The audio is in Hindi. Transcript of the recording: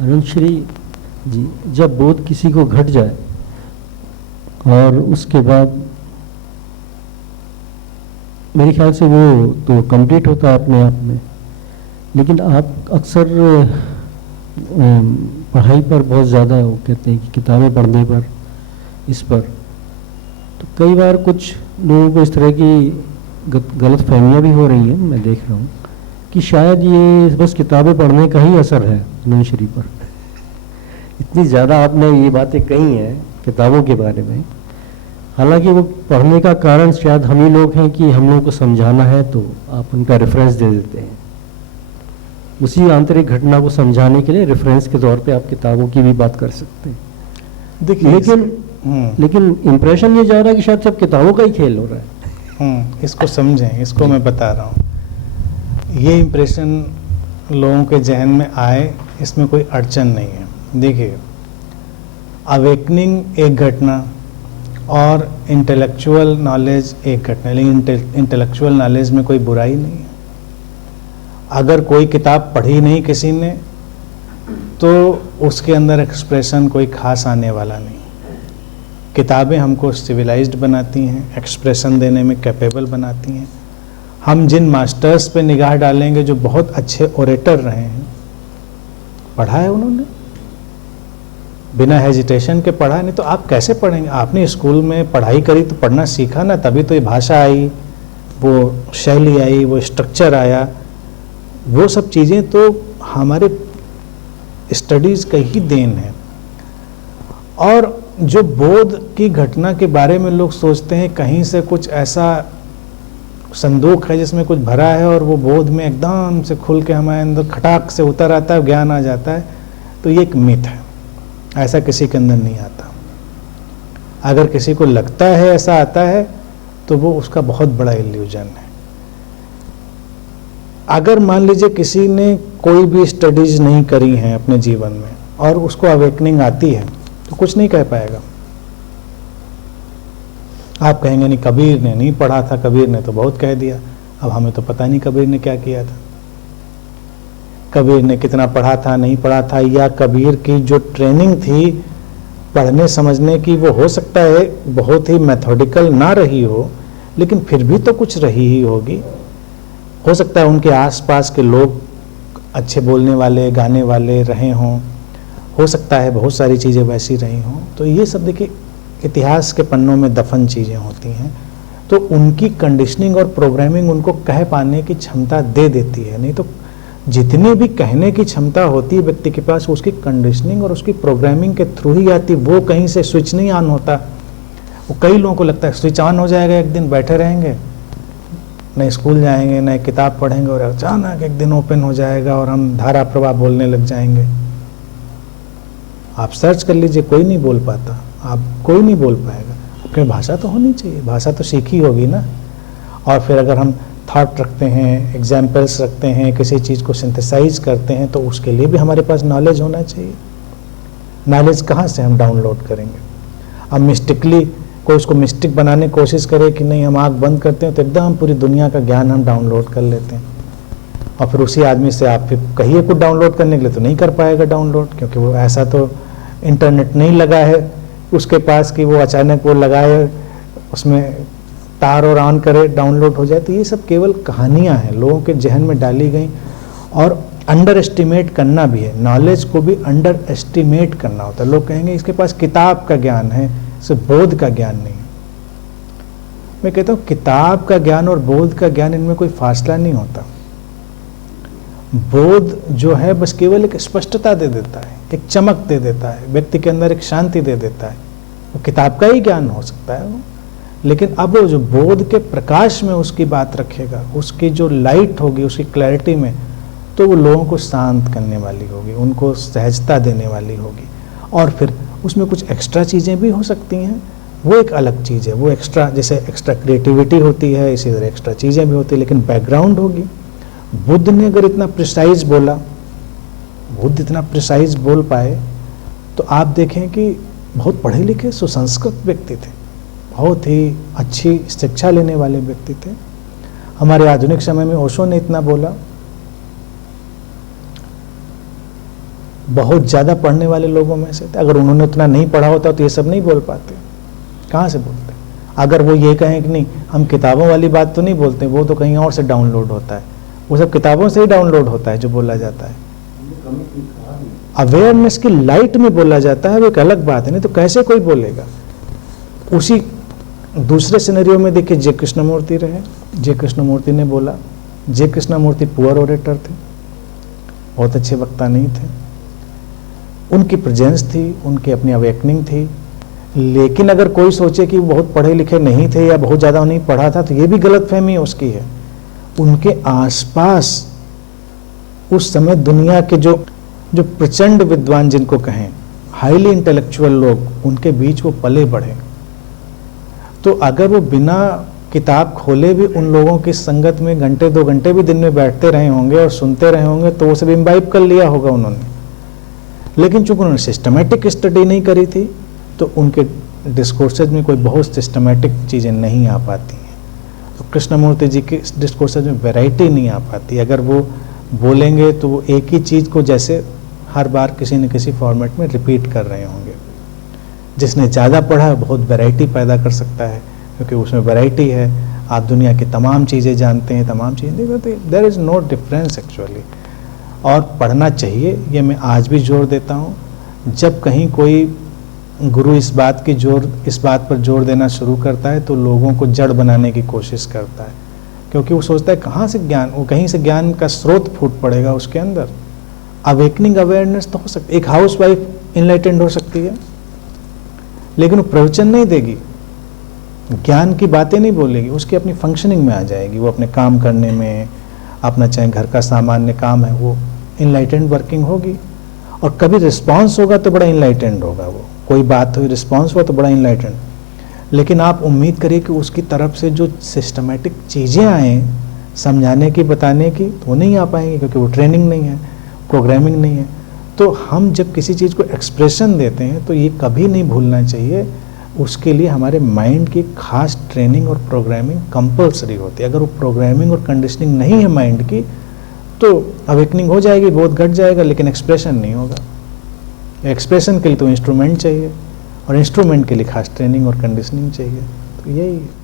अनंत श्री जी, जब बोध किसी को घट जाए और उसके बाद मेरे ख्याल से वो तो कंप्लीट होता है अपने आप में, लेकिन आप अक्सर पढ़ाई पर बहुत ज़्यादा वो कहते हैं कि किताबें पढ़ने पर, इस पर, तो कई बार कुछ लोगों को इस तरह की गलत फहमियाँ भी हो रही हैं, मैं देख रहा हूँ कि शायद ये बस किताबें पढ़ने का ही असर है अनंत श्री पर। इतनी ज़्यादा आपने ये बातें कही हैं किताबों के बारे में, हालांकि वो पढ़ने का कारण शायद हम ही लोग हैं कि हम लोगों को समझाना है तो आप उनका रेफरेंस दे देते हैं। उसी आंतरिक घटना को समझाने के लिए रेफरेंस के तौर पे आप किताबों की भी बात कर सकते हैं। देखिए लेकिन इम्प्रेशन ये जा रहा है कि शायद सब किताबों का ही खेल हो रहा है। इसको समझें, इसको मैं बता रहा हूँ। ये इम्प्रेशन लोगों के जहन में आए, इसमें कोई अड़चन नहीं है। देखिए, अवेकनिंग एक घटना और इंटेलेक्चुअल नॉलेज एक घटना, लेकिन इंटेलेक्चुअल नॉलेज में कोई बुराई नहीं है। अगर कोई किताब पढ़ी नहीं किसी ने तो उसके अंदर एक्सप्रेशन कोई खास आने वाला नहीं। किताबें हमको सिविलाइज्ड बनाती हैं, एक्सप्रेशन देने में कैपेबल बनाती हैं। हम जिन मास्टर्स पे निगाह डालेंगे जो बहुत अच्छे ओरेटर रहे हैं, पढ़ा है उन्होंने, बिना हेजिटेशन के पढ़ा, नहीं तो आप कैसे पढ़ेंगे? आपने स्कूल में पढ़ाई करी तो पढ़ना सीखा ना, तभी तो ये भाषा आई, वो शैली आई, वो स्ट्रक्चर आया। वो सब चीज़ें तो हमारे स्टडीज़ का ही देन है। और जो बोध की घटना के बारे में लोग सोचते हैं कहीं से कुछ ऐसा संदूक है जिसमें कुछ भरा है और वो बोध में एकदम से खुल के हमारे अंदर खटाक से उतर आता है, ज्ञान आ जाता है, तो ये एक मिथ है। ऐसा किसी के अंदर नहीं आता। अगर किसी को लगता है ऐसा आता है तो वो उसका बहुत बड़ा इल्यूजन है। अगर मान लीजिए किसी ने कोई भी स्टडीज नहीं करी हैं अपने जीवन में और उसको अवेकनिंग आती है तो कुछ नहीं कह पाएगा। आप कहेंगे नहीं, कबीर ने नहीं पढ़ा था, कबीर ने तो बहुत कह दिया। अब हमें तो पता नहीं कबीर ने क्या किया था, कबीर ने कितना पढ़ा था, नहीं पढ़ा था, या कबीर की जो ट्रेनिंग थी पढ़ने समझने की वो हो सकता है बहुत ही मेथोडिकल ना रही हो, लेकिन फिर भी तो कुछ रही ही होगी। हो सकता है उनके आसपास के लोग अच्छे बोलने वाले, गाने वाले रहे हों, हो सकता है बहुत सारी चीज़ें वैसी रही हों। तो ये सब देखिए इतिहास के पन्नों में दफन चीज़ें होती हैं, तो उनकी कंडीशनिंग और प्रोग्रामिंग उनको कह पाने की क्षमता दे देती है। नहीं तो जितनी भी कहने की क्षमता होती है व्यक्ति के पास, उसकी कंडीशनिंग और उसकी प्रोग्रामिंग के थ्रू ही आती। वो कहीं से स्विच नहीं ऑन होता। वो कई लोगों को लगता है स्विच ऑन हो जाएगा, एक दिन बैठे रहेंगे, न स्कूल जाएंगे न किताब पढ़ेंगे, और अचानक एक दिन ओपन हो जाएगा और हम धारा प्रवाह बोलने लग जाएंगे। आप सर्च कर लीजिए, कोई नहीं बोल पाता, आप कोई नहीं बोल पाएगा। क्योंकि भाषा तो होनी चाहिए, भाषा तो सीखी होगी ना। और फिर अगर हम थॉट रखते हैं, एग्जाम्पल्स रखते हैं, किसी चीज़ को सिंथेसाइज करते हैं, तो उसके लिए भी हमारे पास नॉलेज होना चाहिए। नॉलेज कहाँ से हम डाउनलोड करेंगे? अब मिस्टिकली कोई उसको मिस्टिक बनाने की कोशिश करे कि नहीं हम आँख बंद करते हैं तो एकदम पूरी दुनिया का ज्ञान हम डाउनलोड कर लेते हैं, और फिर उसी आदमी से आप फिर कहिए कुछ डाउनलोड करने के लिए तो नहीं कर पाएगा डाउनलोड, क्योंकि वो ऐसा तो इंटरनेट नहीं लगा है उसके पास कि वो अचानक वो लगाए, उसमें तार और ऑन करे, डाउनलोड हो जाए। तो ये सब केवल कहानियाँ हैं लोगों के जहन में डाली गई, और अंडर एस्टिमेट करना भी है। नॉलेज को भी अंडर एस्टिमेट करना होता है। लोग कहेंगे इसके पास किताब का ज्ञान है, इसे बोध का ज्ञान नहीं। मैं कहता हूँ किताब का ज्ञान और बोध का ज्ञान, इनमें कोई फासला नहीं होता। बोध जो है बस केवल एक स्पष्टता दे देता है, एक चमक दे देता है, व्यक्ति के अंदर एक शांति दे देता है। वो किताब का ही ज्ञान हो सकता है वो, लेकिन अब वो जो बोध के प्रकाश में उसकी बात रखेगा, उसकी जो लाइट होगी, उसकी क्लैरिटी में, तो वो लोगों को शांत करने वाली होगी, उनको सहजता देने वाली होगी। और फिर उसमें कुछ एक्स्ट्रा चीज़ें भी हो सकती हैं, वो एक अलग चीज़ है। वो एक्स्ट्रा, जैसे एक्स्ट्रा क्रिएटिविटी होती है, इसी तरह एक्स्ट्रा चीज़ें भी होती है, लेकिन बैकग्राउंड होगी। बुद्ध ने अगर इतना प्रिसाइज बोला, बुद्ध इतना प्रिसाइज बोल पाए, तो आप देखें कि बहुत पढ़े लिखे सुसंस्कृत व्यक्ति थे, बहुत ही अच्छी शिक्षा लेने वाले व्यक्ति थे। हमारे आधुनिक समय में ओशो ने इतना बोला। बहुत ज़्यादा पढ़ने वाले लोगों में से थे। अगर उन्होंने उतना नहीं पढ़ा होता तो ये सब नहीं बोल पाते, कहाँ से बोलते। अगर वो ये कहें कि नहीं हम किताबों वाली बात तो नहीं बोलते, वो तो कहीं और से डाउनलोड होता है, वो सब किताबों से ही डाउनलोड होता है जो बोला जाता है। अवेयरनेस की लाइट में बोला जाता है, वो एक अलग बात है, नहीं तो कैसे कोई बोलेगा। उसी दूसरे सिनेरियो में देखिए जे कृष्णमूर्ति रहे, जे कृष्णमूर्ति ने बोला। जे कृष्णमूर्ति पुअर ओरेटर थे, बहुत अच्छे वक्ता नहीं थे, उनकी प्रेजेंस थी, उनकी अपनी अवेकनिंग थी। लेकिन अगर कोई सोचे कि वो बहुत पढ़े लिखे नहीं थे या बहुत ज़्यादा नहीं पढ़ा था, तो ये भी गलतफहमी उसकी है। उनके आसपास उस समय दुनिया के जो प्रचंड विद्वान जिनको कहें, हाईली इंटेलेक्चुअल लोग, उनके बीच वो पले बढ़े। तो अगर वो बिना किताब खोले भी उन लोगों की संगत में घंटे 2 घंटे भी दिन में बैठते रहे होंगे और सुनते रहे होंगे, तो वो सब इम्बाइब कर लिया होगा उन्होंने। लेकिन चूंकि उन्होंने सिस्टमेटिक स्टडी नहीं करी थी, तो उनके डिस्कोर्सेज में कोई बहुत सिस्टमेटिक चीज़ें नहीं आ पाती हैं। तो कृष्णमूर्ति जी के डिस्कोर्सेज में वैरायटी नहीं आ पाती। अगर वो बोलेंगे तो वो एक ही चीज़ को जैसे हर बार किसी न किसी फॉर्मेट में रिपीट कर रहे होंगे। जिसने ज़्यादा पढ़ा है बहुत वैरायटी पैदा कर सकता है, क्योंकि उसमें वैरायटी है। आप दुनिया की तमाम चीज़ें जानते हैं, तमाम चीज़ें देखते हैं, there is no difference actually. और पढ़ना चाहिए, ये मैं आज भी जोर देता हूँ। जब कहीं कोई गुरु इस बात पर जोर देना शुरू करता है, तो लोगों को जड़ बनाने की कोशिश करता है, क्योंकि वो सोचता है कहाँ से ज्ञान, वो कहीं से ज्ञान का स्रोत फूट पड़ेगा उसके अंदर। अवेकनिंग अवेयरनेस तो हो सकती है, एक हाउस वाइफ इनलाइटेंड हो सकती है, लेकिन वो प्रवचन नहीं देगी, ज्ञान की बातें नहीं बोलेगी, उसकी अपनी फंक्शनिंग में आ जाएगी। वो अपने काम करने में, अपना चाहे घर का सामान्य काम है, वो इनलाइटेंड वर्किंग होगी। और कभी रिस्पॉन्स होगा तो बड़ा इनलाइटेंड होगा, वो कोई बात हुई रिस्पॉन्स हुआ तो बड़ा इनलाइटेंड। लेकिन आप उम्मीद करिए कि उसकी तरफ से जो सिस्टमेटिक चीज़ें आएँ समझाने की, बताने की, तो वो नहीं आ पाएंगी, क्योंकि वो ट्रेनिंग नहीं है, प्रोग्रामिंग नहीं है। तो हम जब किसी चीज़ को एक्सप्रेशन देते हैं, तो ये कभी नहीं भूलना चाहिए, उसके लिए हमारे माइंड की खास ट्रेनिंग और प्रोग्रामिंग कंपलसरी होती है। अगर वो प्रोग्रामिंग और कंडीशनिंग नहीं है माइंड की, तो अवेकनिंग हो जाएगी, बहुत घट जाएगा, लेकिन एक्सप्रेशन नहीं होगा। एक्सप्रेशन के लिए तो इंस्ट्रूमेंट चाहिए, और इंस्ट्रूमेंट के लिए खास ट्रेनिंग और कंडीशनिंग चाहिए। तो यही है।